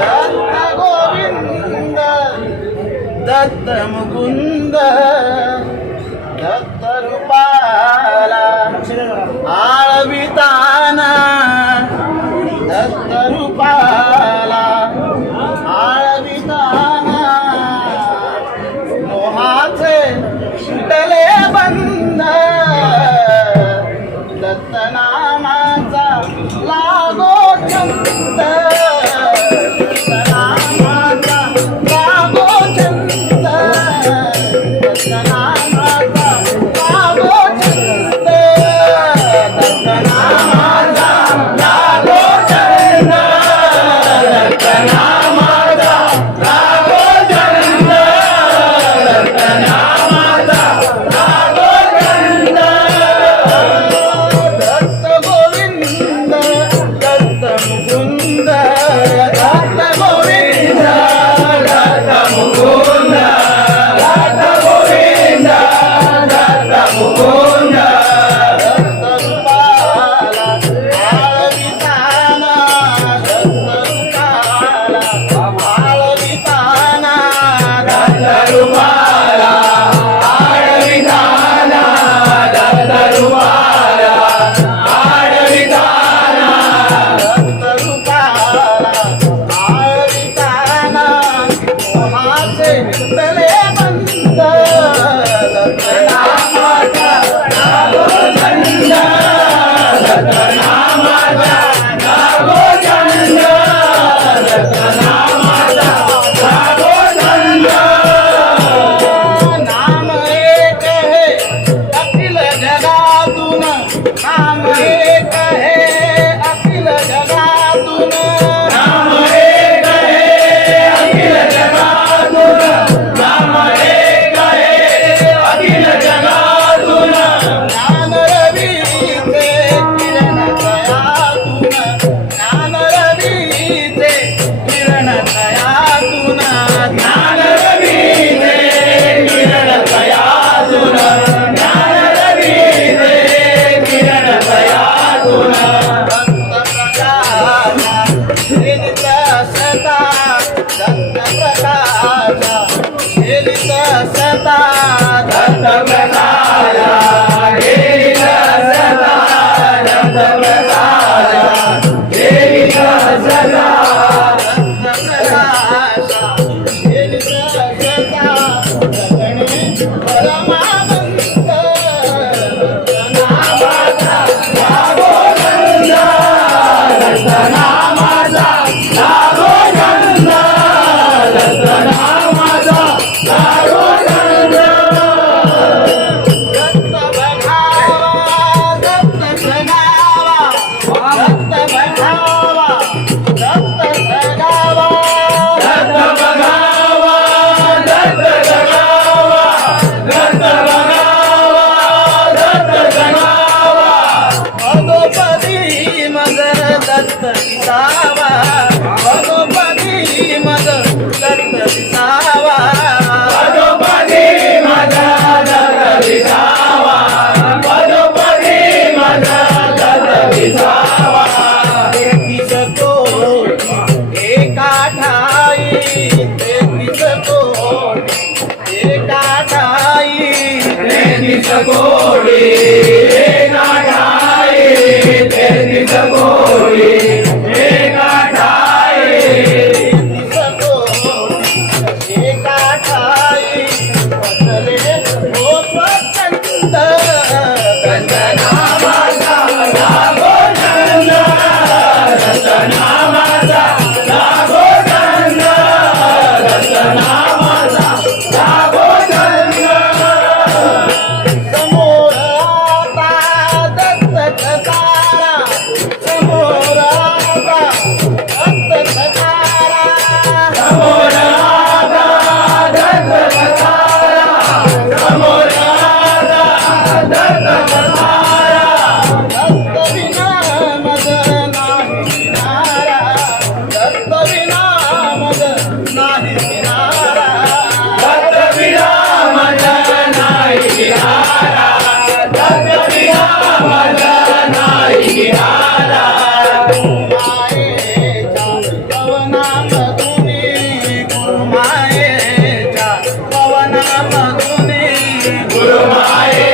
Datta Govinda Datta Mukunda Holy. Aê!